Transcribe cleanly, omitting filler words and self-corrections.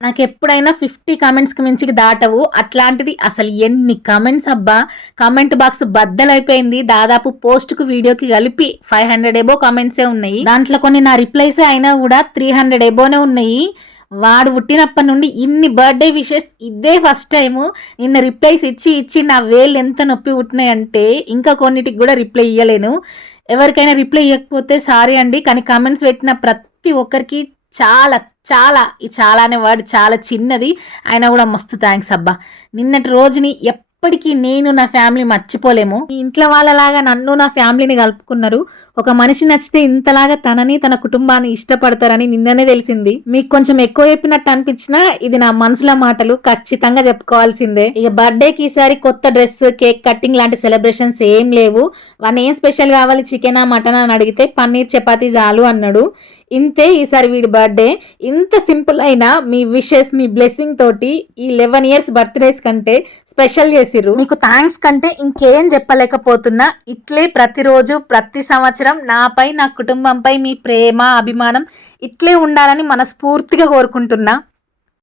నాకెప్పుడైనా 50 కామెంట్స్‌కి మించికి దాటవు. అట్లాంటిది అసలు ఎన్ని కామెంట్స్ అబ్బా! కామెంట్ బాక్స్ బద్దలైపోయింది. దాదాపు పోస్ట్‌కి, వీడియోకి కలిపి 500 ఎబోవ్ కామెంట్సే ఉన్నాయి. దాంట్లో కొన్ని నా రిప్లైసే అయినా కూడా 300 ఎబోవ్‌నే ఉన్నాయి. వాడు పుట్టినప్పటి నుండి ఇన్ని బర్త్‌డే విషెస్ ఇదే ఫస్ట్ టైము. నిన్న రిప్లైస్ ఇచ్చి నా వేళ్ళు ఎంత నొప్పి పుట్టినాయంటే ఇంకా కొన్నిటికి కూడా రిప్లై ఇయ్యలేను. ఎవరికైనా రిప్లై ఇయ్యకపోతే సారీ అండి. కానీ కామెంట్స్ పెట్టిన ప్రతి ఒక్కరికి చాలా చాలా ఈ చాలా అనే వర్డ్ చాలా చిన్నది అయినా కూడా మస్తు థ్యాంక్స్ అబ్బా. నిన్నటి రోజుని ఎప్పటికీ నేను నా ఫ్యామిలీ మర్చిపోలేము. ఈ ఇంట్లో వాళ్ళలాగా నన్ను నా ఫ్యామిలీని కలుపుకున్నారు. ఒక మనిషి నచ్చితే ఇంతలాగా తనని తన కుటుంబాన్ని ఇష్టపడతారని నిన్ననే తెలిసింది. మీకు కొంచెం ఎక్కువ చెప్పినట్టు అనిపించినా ఇది నా మనసులో మాటలు, ఖచ్చితంగా చెప్పుకోవాల్సిందే. ఇక బర్త్డేకి ఈసారి కొత్త డ్రెస్, కేక్ కట్టింగ్ లాంటి సెలబ్రేషన్స్ ఏం లేవు. వాడిని ఏం స్పెషల్ కావాలి, చికెనా మటనా అని అడిగితే పన్నీర్ చపాతీ చాలు అన్నాడు. ఇంతే ఈసారి వీడి బర్త్డే. ఇంత సింపుల్ అయినా మీ విషెస్, మీ బ్లెస్సింగ్ తోటి ఈ 11 ఇయర్స్ బర్త్డేస్ కంటే స్పెషల్ చేసిర్రు. మీకు థ్యాంక్స్ కంటే ఇంకేం చెప్పలేకపోతున్నా. ఇట్లే ప్రతిరోజు ప్రతి సంవత్సరం నాపై, నా కుటుంబంపై మీ ప్రేమ, అభిమానం ఇట్లే ఉండాలని మనస్ఫూర్తిగా కోరుకుంటున్నా.